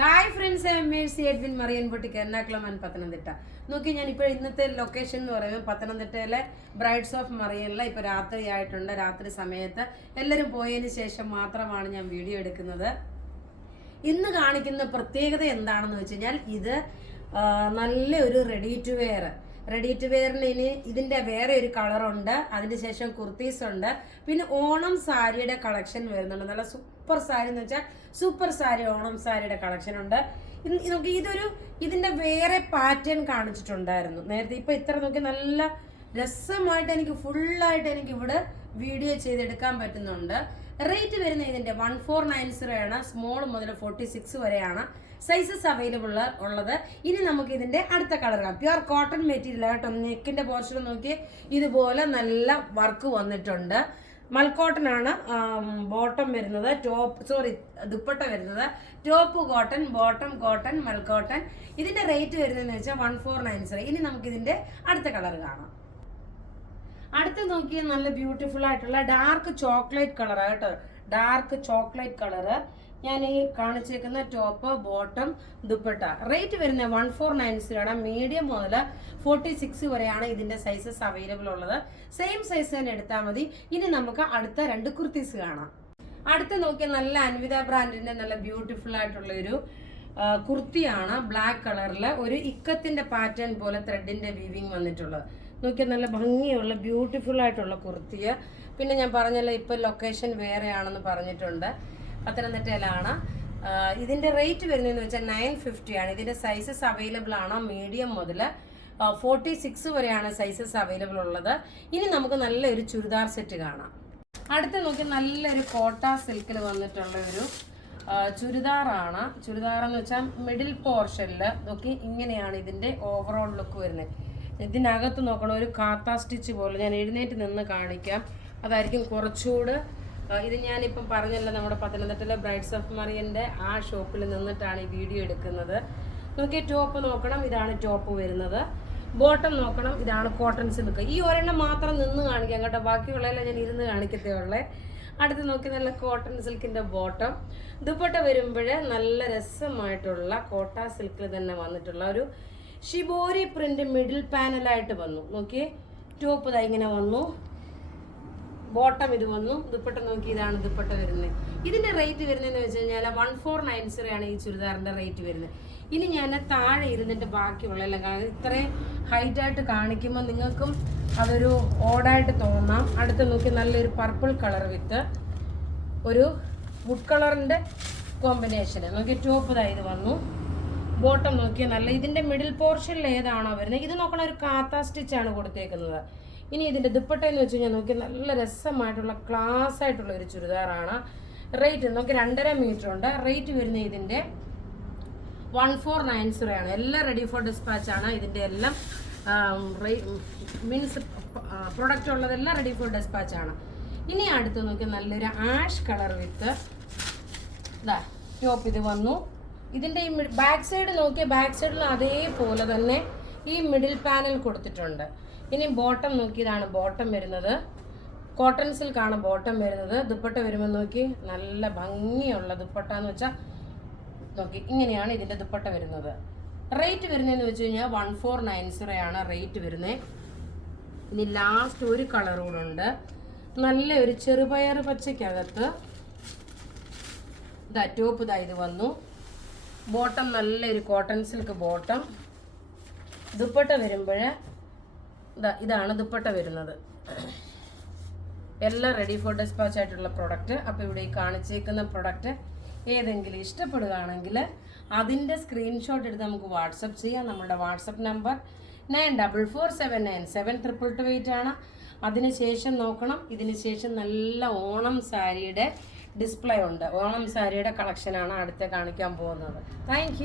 Hi friends, I am Mercy Edwin Marian boutique Ernakulam and Pathanamthitta. നോക്കി, ഞാനിപ്പോൾ ഇന്നത്തെ ലൊക്കേഷൻ എന്ന് പറയുമ്പോൾ പത്തനംതിട്ടയിലെ ബ്രൈഡ്സ് ഓഫ് മറിയനിലെ ഇപ്പോൾ രാത്രി ആയിട്ടുണ്ട്. രാത്രി സമയത്ത് എല്ലാവരും പോയതിന് ശേഷം മാത്രമാണ് ഞാൻ വീഡിയോ എടുക്കുന്നത്. ഇന്ന് കാണിക്കുന്ന പ്രത്യേകത എന്താണെന്ന് വെച്ച് കഴിഞ്ഞാൽ, ഇത് നല്ലൊരു റെഡി ടു വെയറിന് ഇനി ഇതിൻ്റെ വേറെ ഒരു കളറുണ്ട്. അതിന് ശേഷം കുർത്തീസ് ഉണ്ട്. പിന്നെ ഓണം സാരിയുടെ കളക്ഷൻ വരുന്നുണ്ട്. നല്ല സൂപ്പർ സാരി എന്ന് വെച്ചാൽ സൂപ്പർ സാരി, ഓണം സാരിയുടെ കളക്ഷൻ ഉണ്ട്. നോക്കി, ഇതിന്റെ വേറെ പാറ്റേൺ കാണിച്ചിട്ടുണ്ടായിരുന്നു നേരത്തെ. ഇപ്പൊ ഇത്ര നോക്കി നല്ല രസമായിട്ട് എനിക്ക് ഫുള്ളായിട്ട് എനിക്ക് ഇവിടെ വീഡിയോ ചെയ്തെടുക്കാൻ പറ്റുന്നുണ്ട്. റേറ്റ് വരുന്ന ഇതിന്റെ 1490 ആണ്. സ്മോൾ മുതൽ 46 വരെയാണ് സൈസസ് അവൈലബിൾ ഉള്ളത്. ഇനി നമുക്ക് ഇതിന്റെ അടുത്ത കളർ കാണാം. പ്യുർ കോട്ടൺ മെറ്റീരിയൽ ആട്ടോ. നെക്കിന്റെ പോർഷൻ നോക്കി, ഇതുപോലെ നല്ല വർക്ക് വന്നിട്ടുണ്ട്. മൽക്കോട്ടൺ ആണ് ബോട്ടം വരുന്നത്. ദുപ്പട്ട വരുന്നത് ടോപ്പ് കോട്ടൺ, ബോട്ടം കോട്ടൺ, മൽക്കോട്ടൺ. ഇതിന്റെ റേറ്റ് വരുന്നതെന്ന് വെച്ചാൽ 1490. ഇനി നമുക്ക് ഇതിന്റെ അടുത്ത കളർ കാണാം. അടുത്ത് നോക്കിയാൽ നല്ല ബ്യൂട്ടിഫുൾ ആയിട്ടുള്ള ഡാർക്ക് ചോക്ലേറ്റ് കളർ കേട്ടോ. Dark chocolate colour. ഞാൻ ഈ കാണിച്ചേക്കുന്ന ടോപ്പ്, ബോട്ടം, ദുപ്പട്ട. റേറ്റ് വരുന്നത് 1490 ആണ്. മീഡിയം മുതൽ 46 വരെയാണ് ഇതിന്റെ സൈസസ് അവൈലബിൾ ഉള്ളത്. സെയിം സൈസ് തന്നെ എടുത്താൽ മതി. ഇനി നമുക്ക് അടുത്ത 2 കുർത്തീസ് കാണാം. അടുത്ത് നോക്കിയാൽ നല്ല അൻവിത ബ്രാൻഡിന്റെ നല്ല ബ്യൂട്ടിഫുൾ ആയിട്ടുള്ള ഒരു കുർത്തിയാണ്. ബ്ലാക്ക് കളറിൽ ഒരു ഇക്കത്തിന്റെ പാറ്റേൺ പോലെ ത്രെഡിന്റെ വീവിങ് വന്നിട്ടുള്ളത്. നോക്കിയാൽ നല്ല ഭംഗിയുള്ള ബ്യൂട്ടിഫുൾ ആയിട്ടുള്ള കുർത്തിയ. പിന്നെ ഞാൻ പറഞ്ഞല്ലോ, ഇപ്പൊ ലൊക്കേഷൻ വേറെയാണെന്ന് പറഞ്ഞിട്ടുണ്ട്. പത്തനംതിട്ടയിലാണ്. ഇതിന്റെ റേറ്റ് വരുന്നതെന്ന് വെച്ചാൽ 950 ആണ്. ഇതിന്റെ സൈസസ് അവൈലബിൾ ആണ്. മീഡിയം മുതൽ 46 വരെയാണ് സൈസസ് അവൈലബിൾ ഉള്ളത്. ഇനി നമുക്ക് നല്ലൊരു ചുരിദാർ സെറ്റ് കാണാം. അടുത്ത് നോക്കി, നല്ലൊരു കോട്ട സിൽക്കിൽ വന്നിട്ടുള്ള ഒരു ചുരിദാറാണ്. ചുരിദാർ എന്ന് വെച്ചാൽ മിഡിൽ പോർഷനിൽ നോക്കി ഇങ്ങനെയാണ് ഇതിന്റെ ഓവറോൾ ലുക്ക് വരുന്നത്. ഇതിനകത്ത് നോക്കണം, ഒരു കാത്ത സ്റ്റിച്ച് പോലെ. ഞാൻ എഴുന്നേറ്റ് നിന്ന് കാണിക്കാം, അതായിരിക്കും കുറച്ചുകൂടെ. ഇത് ഞാനിപ്പം പറഞ്ഞല്ലോ, നമ്മുടെ പത്തനംതിട്ടയിലെ ബ്രൈഡ്സ് ഓഫ് മറിയന്റെ ആ ഷോപ്പിൽ നിന്നിട്ടാണ് ഈ വീഡിയോ എടുക്കുന്നത്. നോക്കി, ടോപ്പ് നോക്കണം, ഇതാണ് ടോപ്പ് വരുന്നത്. ബോട്ടം നോക്കണം, ഇതാണ് കോട്ടൺ സിൽക്ക്. ഈ ഒരെണ്ണം മാത്രം നിന്ന് കാണിക്കാം കേട്ടോ, ബാക്കിയുള്ളതെല്ലാം ഞാൻ ഇരുന്ന് കാണിക്കത്തേ ഉള്ളേ. അടുത്ത് നോക്കി, നല്ല കോട്ടൺ സിൽക്കിന്റെ ബോട്ടം. ദുപ്പട്ട വരുമ്പോൾ നല്ല രസമായിട്ടുള്ള കോട്ട സിൽക്കിൽ തന്നെ വന്നിട്ടുള്ള ഒരു ഷിബോരി പ്രിന്റ് മിഡിൽ പാനലായിട്ട് വന്നു. നോക്കിയേ, ടോപ്പ് ഇതാ ഇങ്ങനെ വന്നു, ബോട്ടം ഇത് വന്നു. ദുപ്പട്ട നോക്കി, ഇതാണ് ദുപ്പട്ട വരുന്നത്. ഇതിന്റെ റേറ്റ് വരുന്നതെന്ന് വെച്ച് കഴിഞ്ഞാൽ 1490 ആണ് ഈ ചുരിദാറിന്റെ റേറ്റ് വരുന്നത്. ഇനി ഞാൻ താഴെ ഇരുന്നിട്ട് ബാക്കിയുള്ള എല്ലാം കാണും. ഇത്രയും ഹൈറ്റായിട്ട് കാണിക്കുമ്പോൾ നിങ്ങൾക്കും അതൊരു ഓടായിട്ട് തോന്നാം. അടുത്ത് നോക്കി, നല്ലൊരു പർപ്പിൾ കളർ വിത്ത് ഒരു വുഡ് കളറിന്റെ കോമ്പിനേഷൻ. നോക്കി, ടോപ്പ് ഇതാ ഇത് വന്നു. ബോട്ടം നോക്കിയാൽ നല്ല ഇതിന്റെ മിഡിൽ പോർഷനിൽ ഏതാണോ വരുന്നത്, ഇത് നോക്കണ ഒരു കാത്ത സ്റ്റിച്ചാണ് കൊടുത്തേക്കുന്നത്. ഇനി ഇതിന്റെ ദുപ്പട്ട എന്ന് വെച്ച് കഴിഞ്ഞാൽ നോക്കി, നല്ല രസമായിട്ടുള്ള ക്ലാസ് ആയിട്ടുള്ള ഒരു ചുരിദാറാണ്. റേറ്റ് നോക്കി 2.5 മീറ്റർ ഉണ്ട്. റേറ്റ് വരുന്നത് ഇതിന്റെ 1490 ആണ്. എല്ലാം റെഡി ഫോർ ഡിസ്പാച്ച് ആണ്. ഇതിന്റെ എല്ലാം മീൻസ് പ്രൊഡക്റ്റ് ഉള്ളതെല്ലാം റെഡി ഫോർ ഡിസ്പാച്ച് ആണ്. ഇനി അടുത്ത് നോക്കി, നല്ലൊരു ആഷ് കളർ വിത്ത് ടോപ്പ് ഇത് വന്നു. ഇതിന്റെ ഈ ബാക്ക് സൈഡ് നോക്കിയ, ബാക്ക് സൈഡിൽ അതേപോലെ തന്നെ ഈ മിഡിൽ പാനൽ കൊടുത്തിട്ടുണ്ട്. ഇനി ബോട്ടം നോക്കി, ഇതാണ് ബോട്ടം വരുന്നത്. കോട്ടൺ സിൽക്കാണ് ബോട്ടം വരുന്നത്. ദുപ്പട്ട വരുമ്പോൾ നോക്കി, നല്ല ഭംഗിയുള്ള ദുപ്പട്ട എന്ന് വെച്ചാൽ നോക്കി ഇങ്ങനെയാണ് ഇതിന്റെ ദുപ്പട്ട വരുന്നത്. റേറ്റ് വരുന്നതെന്ന് വെച്ച് കഴിഞ്ഞാൽ 1490 ആണ് റേറ്റ് വരുന്നത്. ഇനി ലാസ്റ്റ് ഒരു കളർ കൂടെ ഉണ്ട്. നല്ല ഒരു ചെറുപയർ പച്ചക്കകത്ത് ഇതാ ടോപ്പ് ഇതാ ഇത് വന്നു. ബോട്ടം നല്ലൊരു കോട്ടൺ സിൽക്ക് ബോട്ടം. ദുപ്പട്ട വരുമ്പോൾ ഇതാണ് ദുപ്പട്ട വരുന്നത്. എല്ലാം റെഡി ഫോർ ഡിസ്പാച്ച് ആയിട്ടുള്ള പ്രൊഡക്റ്റ്. അപ്പോൾ ഇവിടെ ഈ കാണിച്ചേക്കുന്ന പ്രൊഡക്റ്റ് ഏതെങ്കിലും ഇഷ്ടപ്പെടുകയാണെങ്കിൽ അതിൻ്റെ സ്ക്രീൻഷോട്ട് എടുത്ത് നമുക്ക് വാട്സപ്പ് ചെയ്യാം. നമ്മുടെ വാട്സപ്പ് നമ്പർ 9447972228 ആണ്. അതിനുശേഷം നോക്കണം, ഇതിനുശേഷം നല്ല ഓണം സാരിയുടെ ഡിസ്പ്ലേ ഉണ്ട്. ഓണം സാരിയുടെ കളക്ഷനാണ് അടുത്ത് കാണിക്കാൻ പോകുന്നത്. താങ്ക്